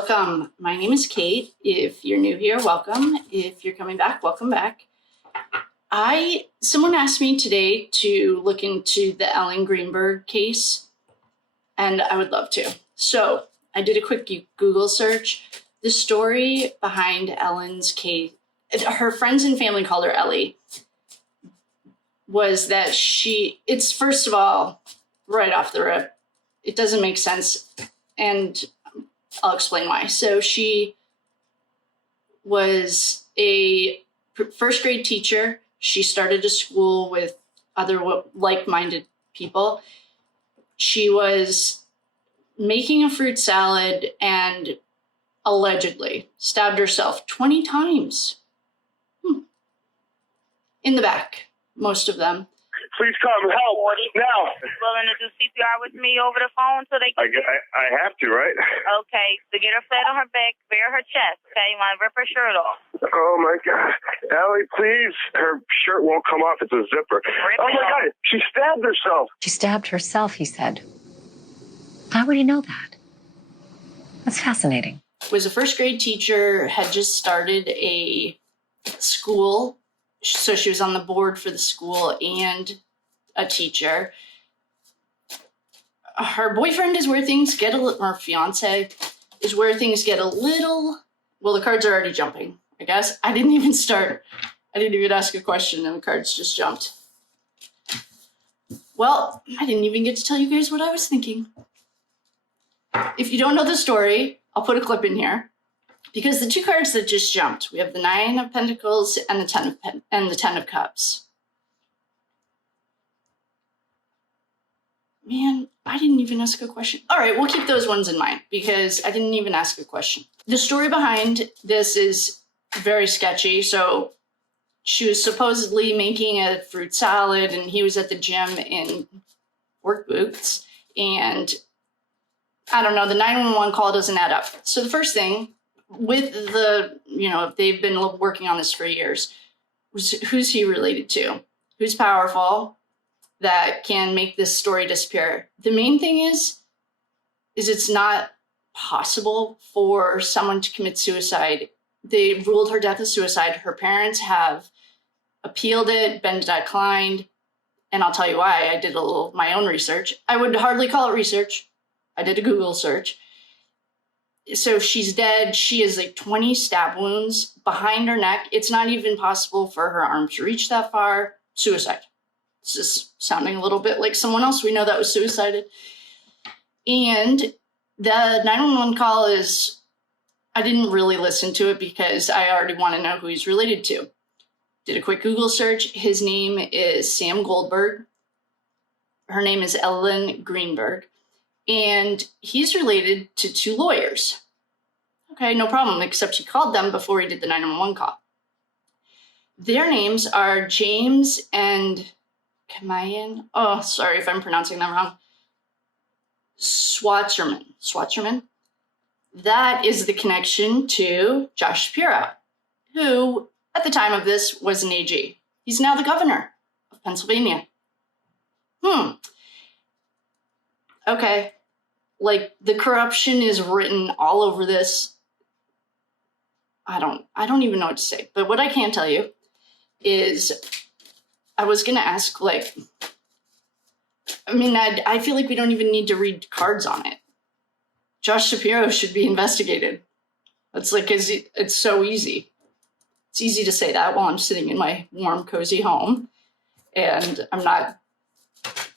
welcome. My name is Kate. If you're new here, welcome. If you're coming back, welcome back. Someone asked me today to look into the Greenberg case, and I would love to. So I did a quick Google search. The story behind Ellen's case, her friends and family called her Ellie, was that it's first of all, right off the rip, it doesn't make sense, and I'll explain why. So she was a first grade teacher. She started a school with other like-minded people. She was making a fruit salad and allegedly stabbed herself 20 times. In the back, most of them. Please come help now. Willing to do CPR with me over the phone so they can... I have to, right? Okay, so get her flat on her back, bare her chest, okay? You want to rip her shirt off. Oh, my God. Ellie, please. Her shirt won't come off. It's a zipper. Oh, my God. She stabbed herself. She stabbed herself, he said. How would he know that? That's fascinating. Was a first grade teacher, had just started a school. So she was on the board for the school and a teacher. Her boyfriend is where things get or fiancé is where things get a little, well, the cards are already jumping, I guess. I didn't even ask a question and the cards just jumped. Well, I didn't even get to tell you guys what I was thinking. If you don't know the story, I'll put a clip in here. Because the two cards that just jumped, we have the 9 of Pentacles and the 10 of Cups. Man, I didn't even ask a question. All right, we'll keep those ones in mind because I didn't even ask a question. The story behind this is very sketchy. So she was supposedly making a fruit salad and he was at the gym in work boots. And I don't know, the 911 call doesn't add up. So the first thing, with they've been working on this for years, who's he related to? Who's powerful that can make this story disappear? The main thing is it's not possible for someone to commit suicide. They ruled her death as suicide. Her parents have appealed it, been declined, and I'll tell you why. I did a little my own research. I would hardly call it research. I did a Google search. So she's dead. She has like 20 stab wounds behind her neck. It's not even possible for her arm to reach that far. Suicide. This is sounding a little bit like someone else we know that was suicided. And the 911 call is, I didn't really listen to it because I already want to know who he's related to. Did a quick Google search. His name is Sam Goldberg. Her name is Ellen Greenberg. And he's related to 2 lawyers. Okay, no problem, except he called them before he did the 911 call. Their names are James and Kamayan. Oh, sorry if I'm pronouncing that wrong. Schwarzerman. That is the connection to Josh Shapiro, who at the time of this was an AG. He's now the governor of Pennsylvania. Okay, like the corruption is written all over this. I don't even know what to say. But what I can tell you is I was going to ask, I feel like we don't even need to read cards on it. Josh Shapiro should be investigated. It's so easy. It's easy to say that while I'm sitting in my warm, cozy home and I'm not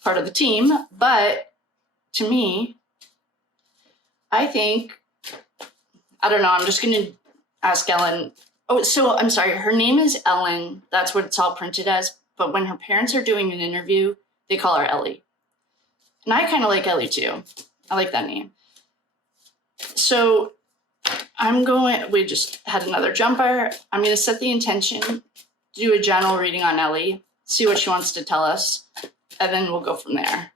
part of the team, but to me, I think, I don't know, I'm just going to ask Ellen. Oh, so I'm sorry, her name is Ellen. That's what it's all printed as. But when her parents are doing an interview, they call her Ellie. And I kind of like Ellie too. I like that name. So we just had another jumper. I'm going to set the intention, do a general reading on Ellie, see what she wants to tell us, and then we'll go from there.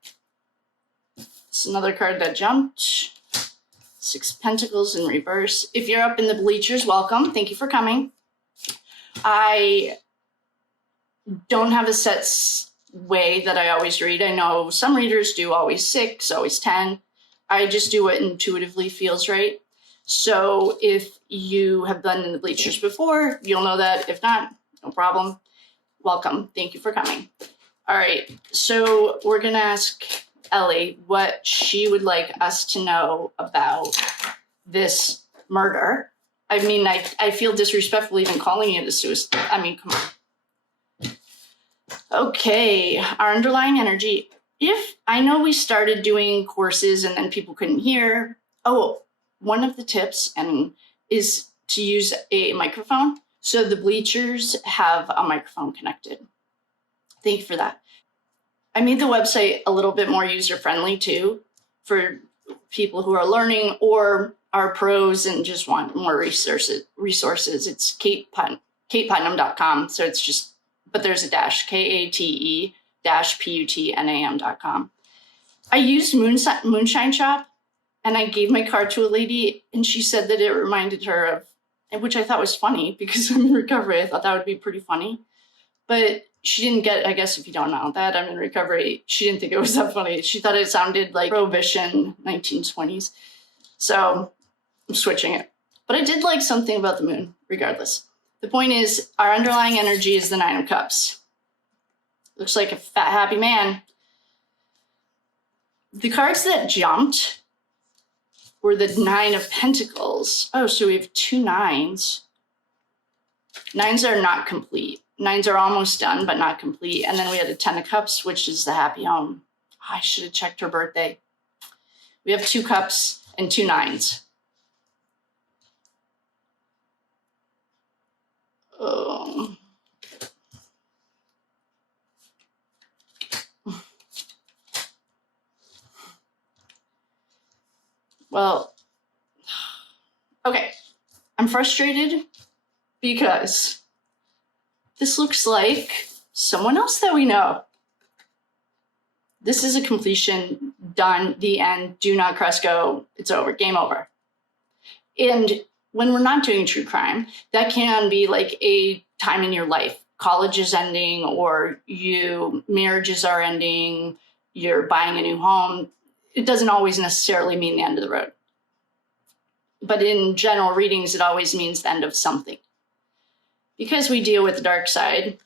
It's another card that jumped. 6 Pentacles in reverse. If you're up in the bleachers, welcome. Thank you for coming. I don't have a set way that I always read. I know some readers do always 6, always 10. I just do what intuitively feels right. So if you have been in the bleachers before, you'll know that. If not, no problem. Welcome. Thank you for coming. All right. So we're going to ask Ellie what she would like us to know about this murder. I mean, I feel disrespectful even calling it a suicide. I mean, come on. Okay. Our underlying energy. If I know we started doing courses and then people couldn't hear. Oh, one of the tips is to use a microphone. So the bleachers have a microphone connected. Thank you for that. I made the website a little bit more user-friendly too for people who are learning or are pros and just want more resources. It's kateputnam.com. So it's just, but there's a dash, KATE-PUTNAM.com. I used Moonshine Shop. And I gave my card to a lady, and she said that it reminded her of, which I thought was funny because I'm in recovery. I thought that would be pretty funny. But she didn't get, I guess if you don't know that I'm in recovery, she didn't think it was that funny. She thought it sounded like Prohibition, 1920s. So I'm switching it. But I did like something about the moon, regardless. The point is, our underlying energy is the Nine of Cups. Looks like a fat, happy man. The cards that jumped were the Nine of Pentacles. Oh, so we have two nines. Nines are not complete. Nines are almost done, but not complete. And then we had a Ten of Cups, which is the happy home. Oh, I should have checked her birthday. We have two cups and two nines. Well, okay. I'm frustrated because this looks like someone else that we know. This is a completion, done, the end, do not press go, it's over, game over. And when we're not doing true crime, that can be like a time in your life. College is ending, or marriages are ending, you're buying a new home. It doesn't always necessarily mean the end of the road. But in general readings, it always means the end of something. Because we deal with the dark side,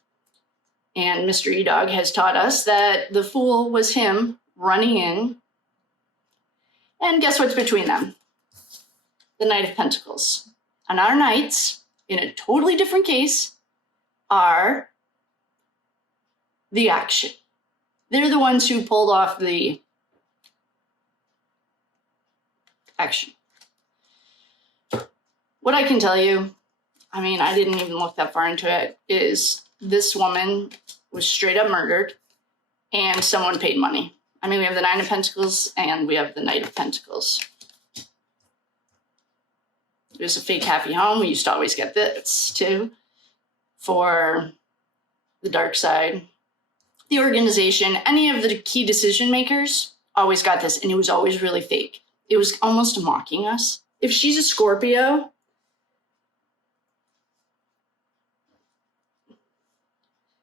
and Mr. E-Dog has taught us that the Fool was him running in. And guess what's between them? The Knight of Pentacles. And our knights, in a totally different case, are the action. They're the ones who pulled off the action. What I can tell you, I mean, I didn't even look that far into it, is this woman was straight up murdered and someone paid money. I mean, we have the Nine of Pentacles and we have the Knight of Pentacles. There's a fake happy home. We used to always get this too for the dark side. The organization, any of the key decision makers always got this, and it was always really fake. It was almost mocking us. If she's a Scorpio,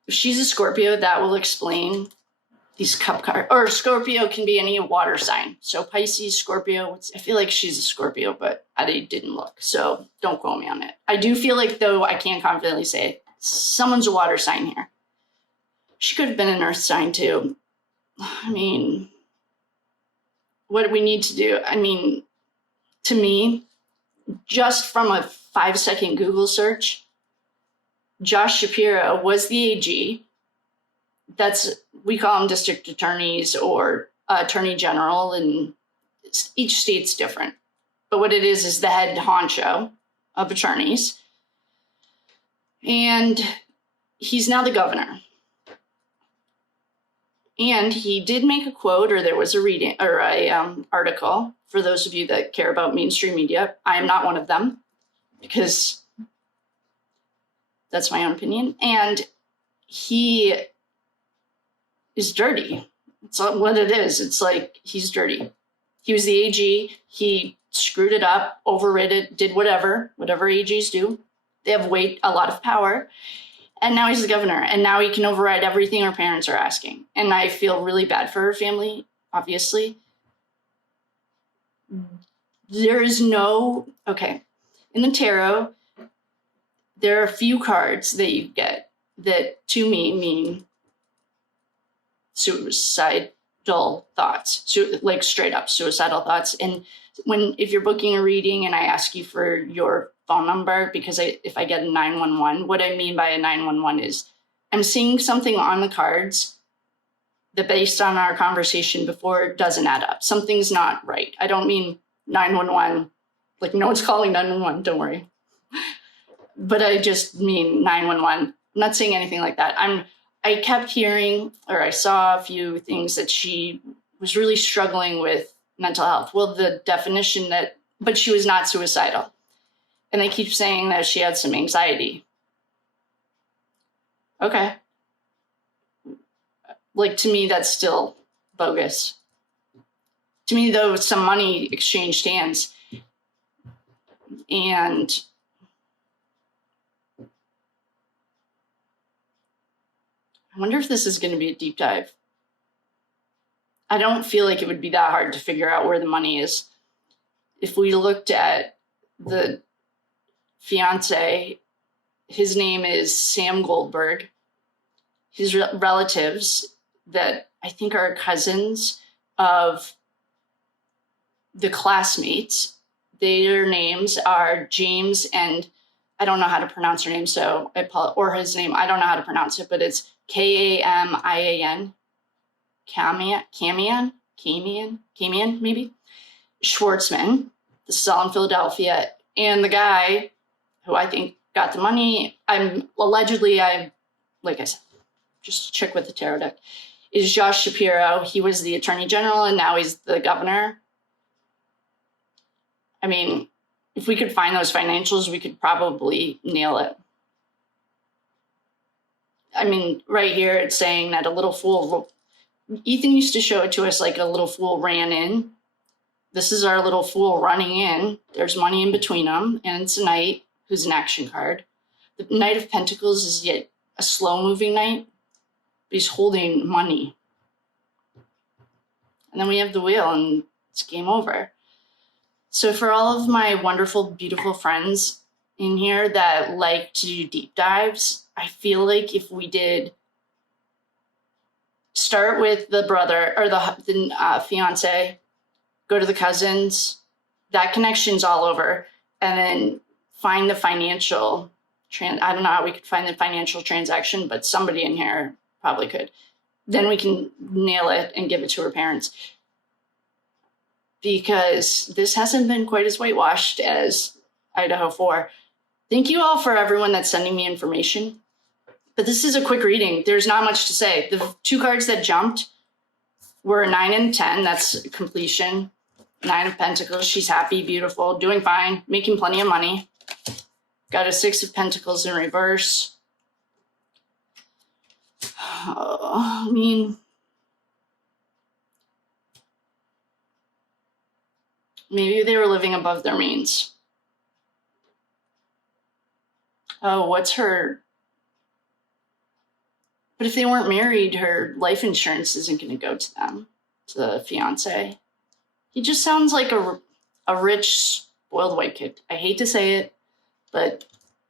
that will explain these cup cards. Or Scorpio can be any water sign. So Pisces, Scorpio, I feel like she's a Scorpio, but I didn't look. So don't quote me on it. I do feel like, though, I can't confidently say someone's a water sign here. She could have been an earth sign too. I mean, what do we need to do? I mean, to me, just from a 5-second Google search, Josh Shapiro was the AG. We call them district attorneys or attorney general, and each state's different. But what it is the head honcho of attorneys. And he's now the governor. And he did make a quote, or there was a reading or a article for those of you that care about mainstream media. I am not one of them because that's my own opinion. And he is dirty. It's not what it is. It's like he's dirty. He was the AG. He screwed it up, overrid it, did whatever AGs do. They have a lot of power. And now he's the governor, and now he can override everything her parents are asking. And I feel really bad for her family, obviously. there is no, okay, in the tarot, there are a few cards that you get that to me mean suicidal thoughts, like straight up suicidal thoughts. And if you're booking a reading and I ask you for your phone number, because if I get a 911, what I mean by a 911 is I'm seeing something on the cards that based on our conversation before doesn't add up. Something's not right. I don't mean 911, like no one's calling 911, don't worry. But I just mean 911. I'm not saying anything like that. I kept hearing, or I saw a few things that she was really struggling with mental health. Well, the definition but she was not suicidal. And they keep saying that she had some anxiety. Okay. Like, to me, that's still bogus. To me, though, some money exchanged hands. And I wonder if this is going to be a deep dive. I don't feel like it would be that hard to figure out where the money is. If we looked at the fiancé, his name is Sam Goldberg. His relatives that I think are cousins of the classmates, their names are James and I don't know how to pronounce her name, so or his name, I don't know how to pronounce it, but it's Kamian, maybe, Schwartzman. This is all in Philadelphia. And the guy who I think got the money, like I said, just check with the tarot deck, is Josh Shapiro. He was the attorney general and now he's the governor. I mean, if we could find those financials, we could probably nail it. I mean, right here, it's saying that a little fool, Ethan used to show it to us like a little fool ran in. This is our little fool running in. There's money in between them, and it's a knight who's an action card. The Knight of Pentacles is yet a slow-moving knight, but he's holding money. And then we have the wheel, and it's game over. So for all of my wonderful, beautiful friends in here that like to do deep dives, I feel like if we did start with the brother or the fiance, go to the cousins, that connection's all over, and then find the financial, I don't know how we could find the financial transaction, but somebody in here probably could. Then we can nail it and give it to her parents. Because this hasn't been quite as whitewashed as Idaho 4. Thank you all for everyone that's sending me information. But this is a quick reading. There's not much to say. The two cards that jumped were 9 and 10. That's completion. 9 of Pentacles. She's happy, beautiful, doing fine, making plenty of money. Got a 6 of Pentacles in reverse. I mean, maybe they were living above their means. Oh, what's her? But if they weren't married, her life insurance isn't going to go to them, to the fiance. He just sounds like a rich, spoiled white kid. I hate to say it, but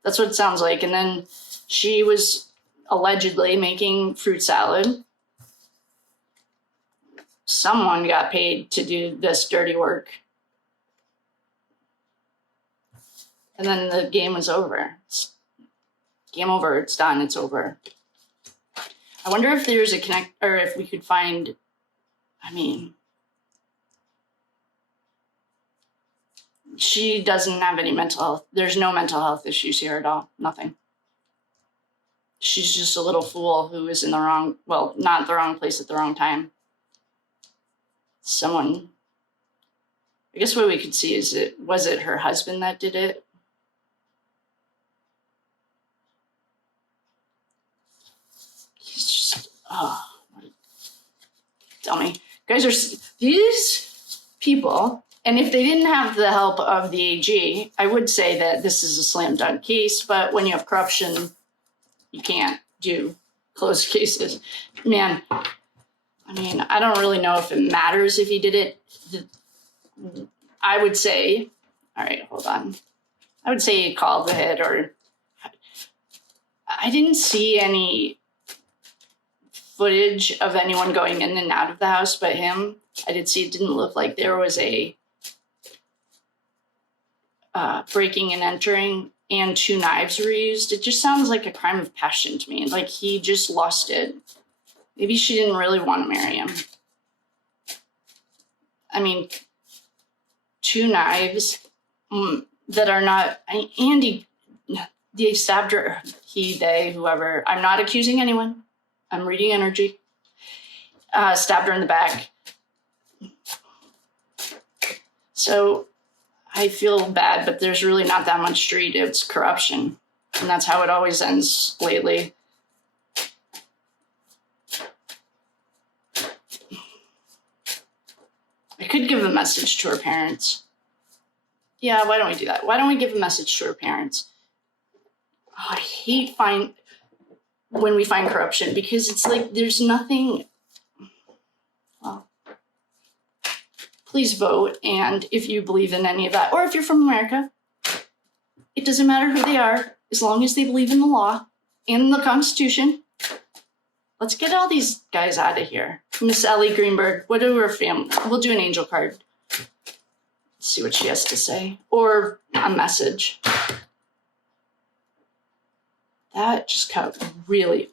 that's what it sounds like. And then she was allegedly making fruit salad. Someone got paid to do this dirty work. And then the game was over. It's game over. It's done. It's over. I wonder if there's a connect, or if we could find, I mean, she doesn't have any mental health. There's no mental health issues here at all. Nothing. She's just a little fool who is in the wrong, well, not the wrong place at the wrong time. Someone, I guess what we could see is was it her husband that did it? He's just, tell me. Guys, these people, and if they didn't have the help of the AG, I would say that this is a slam dunk case, but when you have corruption, you can't do closed cases. Man, I mean, I don't really know if it matters if he did it. I would say, all right, hold on. I would say call the hit, or I didn't see any footage of anyone going in and out of the house but him. I did see it didn't look like there was a breaking and entering, and 2 knives were used. It just sounds like a crime of passion to me. Like he just lost it. Maybe she didn't really want to marry him. I mean, 2 knives that are not, Andy, they stabbed her, they, whoever. I'm not accusing anyone. I'm reading energy. Stabbed her in the back. So I feel bad, but there's really not that much street. It's corruption. And that's how it always ends lately. I could give a message to her parents. Yeah, why don't we do that? Why don't we give a message to her parents? Oh, I hate when we find corruption, because it's like there's nothing. Well, please vote, and if you believe in any of that, or if you're from America, it doesn't matter who they are, as long as they believe in the law and the Constitution. Let's get all these guys out of here. Miss Ellie Greenberg, what do her family? We'll do an angel card. Let's see what she has to say, or a message. That just got really,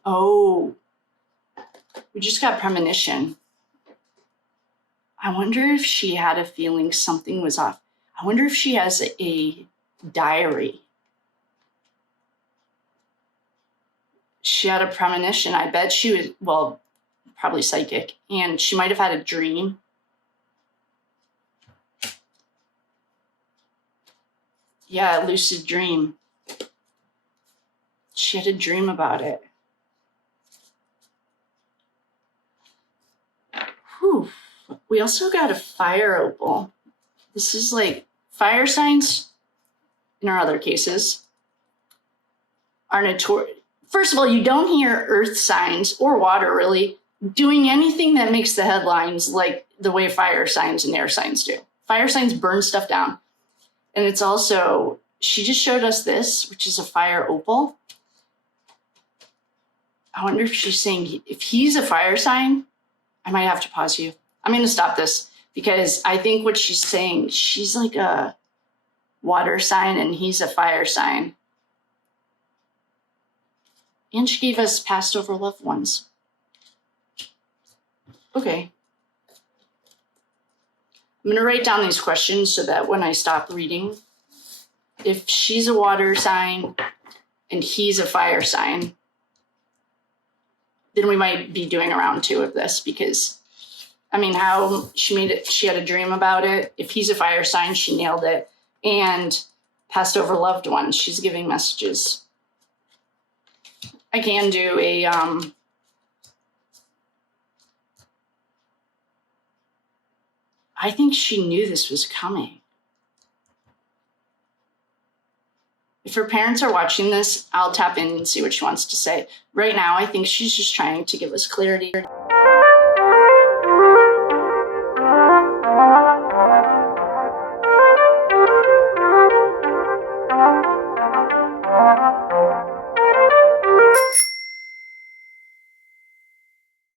we just got premonition. I wonder if she had a feeling something was off. I wonder if she has a diary. She had a premonition. I bet she was, well, probably psychic. And she might have had a dream. Yeah, a lucid dream. She had a dream about it. Whew. We also got a fire opal. This is like fire signs, in our other cases, are notorious. First of all, you don't hear earth signs or water really doing anything that makes the headlines like the way fire signs and air signs do. Fire signs burn stuff down. And it's also, she just showed us this, which is a fire opal. I wonder if she's saying, if he's a fire sign, I might have to pause you. I'm going to stop this because I think what she's saying, she's like a water sign and he's a fire sign. And she gave us passed over loved ones. Okay. I'm going to write down these questions so that when I stop reading, if she's a water sign and he's a fire sign, then we might be doing a round 2 of this, because I mean, how she made it, she had a dream about it. If he's a fire sign, she nailed it. And passed over loved ones, she's giving messages. I can do a, I think she knew this was coming. If her parents are watching this, I'll tap in and see what she wants to say. Right now, I think she's just trying to give us clarity.